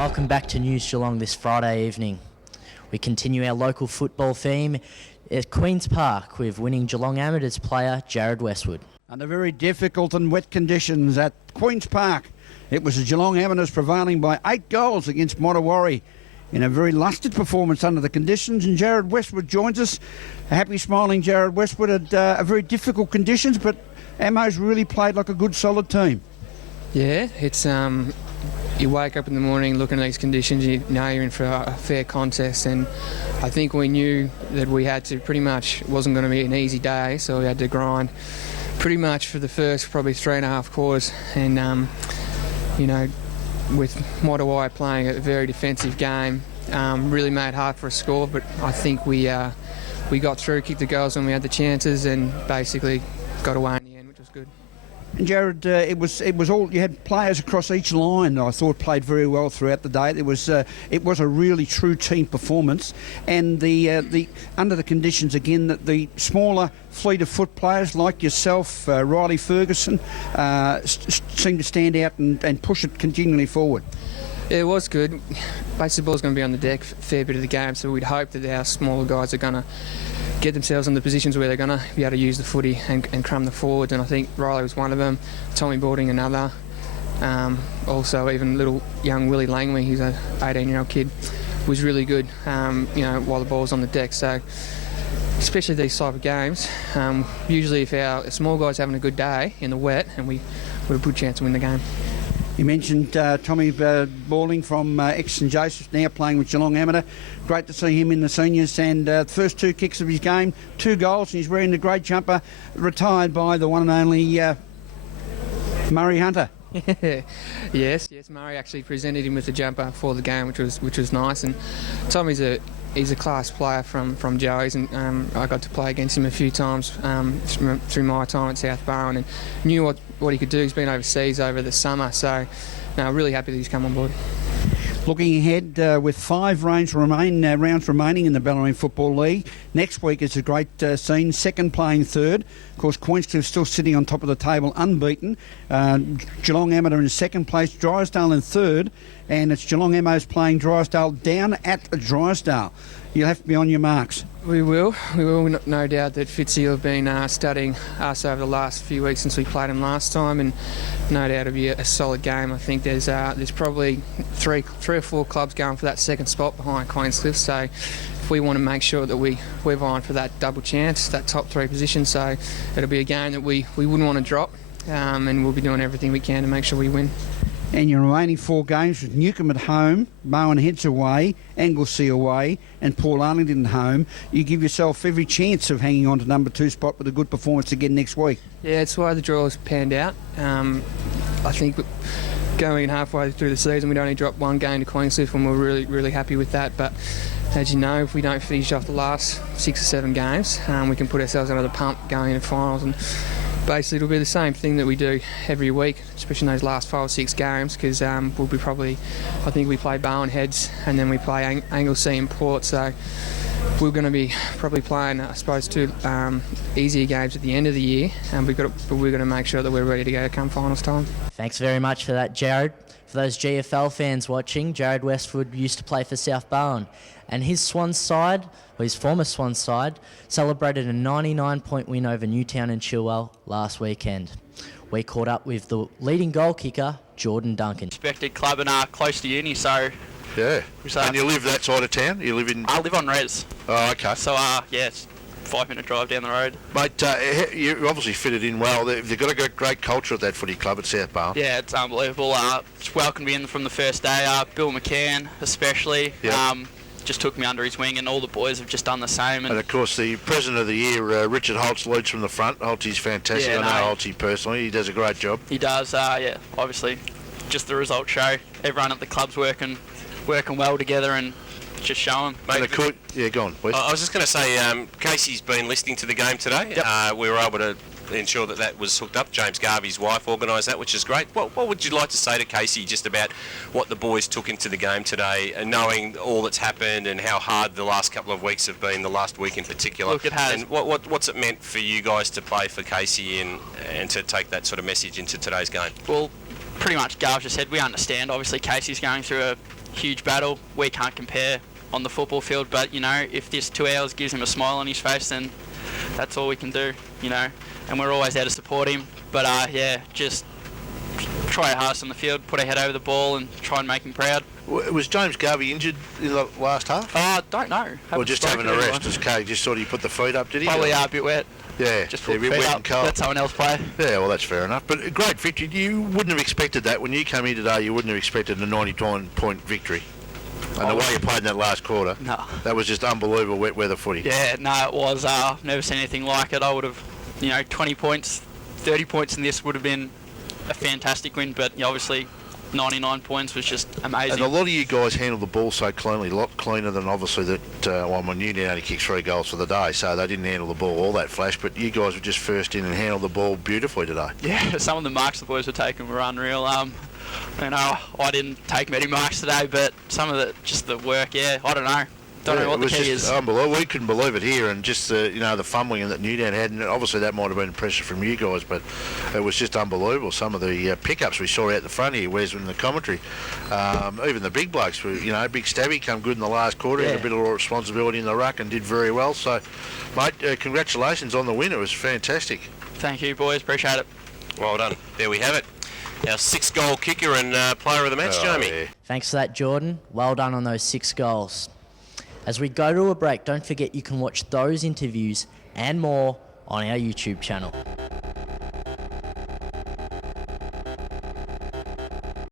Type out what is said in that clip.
Welcome back to News Geelong this Friday evening. We continue our local football theme at Queen's Park with winning Geelong Amateurs player Jared Westwood. Under very difficult and wet conditions at Queen's Park, it was the Geelong Amateurs prevailing by 8 goals against Modewarre in a very lusted performance under the conditions. And Jared Westwood joins us. A happy, smiling Jared Westwood at a very difficult conditions, but Amos really played like a good, solid team. Yeah, it's you wake up in the morning looking at these conditions, you know you're in for a fair contest, and I think we knew that we had to pretty much, it wasn't going to be an easy day, so we had to grind pretty much for the first probably 3.5 quarters, and you know, with Modewarre playing a very defensive game, really made it hard for a score, but I think we got through, kicked the goals when we had the chances, and basically got away in the end, which was good. And Jared, it was all, you had players across each line I thought played very well throughout the day. It was a really true team performance, and the under the conditions again, that the smaller fleet of foot players like yourself, Riley Ferguson, seemed to stand out and push it continually forward. Yeah, it was good. Basically, the ball's going to be on the deck a fair bit of the game, so we'd hope that our smaller guys are going to get themselves in the positions where they're going to be able to use the footy and cram the forwards, and I think Riley was one of them, Tommy Boarding another, also even little young Willie Langley, who's an 18-year-old kid, was really good, you know, while the ball's on the deck. So especially these type of games, usually if our small guys having a good day in the wet, and we're a good chance to win the game. You mentioned Tommy Balling from St Joseph's, now playing with Geelong Amateur. Great to see him in the seniors, and the first 2 kicks of his game, 2 goals, and he's wearing the great jumper, retired by the one and only Murray Hunter. yes, Murray actually presented him with the jumper for the game, which was nice. And Tommy's he's a class player from Joey's, and I got to play against him a few times through my time at South Barwon, and knew what he could do. He's been overseas over the summer, so no, really happy that he's come on board. Looking ahead, with 5 rounds remaining in the Ballarat Football League, next week is a great scene. Second playing third. Of course, Queenscliff still sitting on top of the table, unbeaten. Geelong Amateur in second place, Drysdale in third, and it's Geelong Amos playing Drysdale down at Drysdale. You'll have to be on your marks. We will. No doubt that Fitzy have been studying us over the last few weeks since we played him last time, and no doubt it'll be a solid game. I think there's probably three or four clubs going for that second spot behind Queenscliff, so if we want to make sure that we're vying for that double chance, that top 3 position, so it'll be a game that we wouldn't want to drop, and we'll be doing everything we can to make sure we win. And your remaining 4 games with Newcombe at home, Barwon Heads away, Anglesea away, and Port Arlington at home. You give yourself every chance of hanging on to number 2 spot with a good performance again next week. Yeah, it's why the draw has panned out. I think going halfway through the season, we'd only dropped 1 game to Queenscliff, and we're really, really happy with that. But as you know, if we don't finish off the last 6 or 7 games, we can put ourselves under the pump going into finals. And basically, it'll be the same thing that we do every week, especially in those last 5 or 6 games, because we'll be probably, I think we play Barwon Heads and then we play Anglesea and Port, so we're going to be probably playing, I suppose, 2 easier games at the end of the year, and we're going to make sure that we're ready to go come finals time. Thanks very much for that, Jared. For those GFL fans watching, Jared Westwood used to play for South Barwon, and his Swans side, or his former Swans side, celebrated a 99-point win over Newtown and Chilwell last weekend. We caught up with the leading goal kicker, Jordan Duncan. Respected club and close to uni, so... Yeah. And you live that side of town? You live in... I live on Res. Oh, okay. So, yeah, it's a 5-minute drive down the road. Mate, you obviously fitted in well. They've got a great culture at that footy club at South Barwon. Yeah, it's unbelievable. It's welcomed me in from the first day. Bill McCann, especially. Yep. Just took me under his wing, and all the boys have just done the same. And of course, the President of the Year, Richard Holtz, leads from the front. Holtzy's fantastic. Yeah, I know Holtzy personally. He does a great job. He does, yeah. Obviously, just the results show. Everyone at the club's working well together and just showing. Yeah, go on, please. I was just going to say, Casey's been listening to the game today. Yep. We were able to ensure that was hooked up. James Garvey's wife organised that, which is great. What would you like to say to Casey just about what the boys took into the game today, and knowing all that's happened and how hard the last couple of weeks have been, the last week in particular? Look, it has. And what's it meant for you guys to play for Casey and to take that sort of message into today's game? Well, pretty much Garv just said we understand. Obviously, Casey's going through huge battle. We can't compare on the football field, but, you know, if this 2 hours gives him a smile on his face, then that's all we can do, you know, and we're always there to support him. But, yeah, just try our hardest on the field, put our head over the ball and try and make him proud. Was James Garvey injured in the last half? Don't know. Or just having a rest? As Kay just thought he put the feet up, did he? Probably a bit wet. Yeah, just a bit wet and cold. Let someone else play. Yeah, well, that's fair enough. But a great victory. You wouldn't have expected that. When you come in today, you wouldn't have expected a 99-point victory. And the way you played in that last quarter, no, that was just unbelievable wet weather footy. Yeah, no, it was. Never seen anything like it. I would have, 20 points, 30 points in this would have been a fantastic win, but obviously 99 points was just amazing. And a lot of you guys handled the ball so cleanly, a lot cleaner than obviously that, Newtown only kicked 3 goals for the day, so they didn't handle the ball all that flash, but you guys were just first in and handled the ball beautifully today. Yeah, some of the marks the boys were taking were unreal. I didn't take many marks today, but some of the work, I don't know. Don't know what the key is. Unbelievable. We couldn't believe it here, and just the fumbling that Newtown had, and obviously that might have been pressure from you guys, but it was just unbelievable. Some of the pickups we saw out the front here, where's in the commentary, even the big blokes, Big Stabby come good in the last quarter, had a bit of responsibility in the ruck and did very well. So, mate, congratulations on the win. It was fantastic. Thank you, boys. Appreciate it. Well done. There we have it. Our 6-goal kicker and player of the match, Jamie. Yeah. Thanks for that, Jordan. Well done on those 6 goals. As we go to a break, don't forget you can watch those interviews and more on our YouTube channel.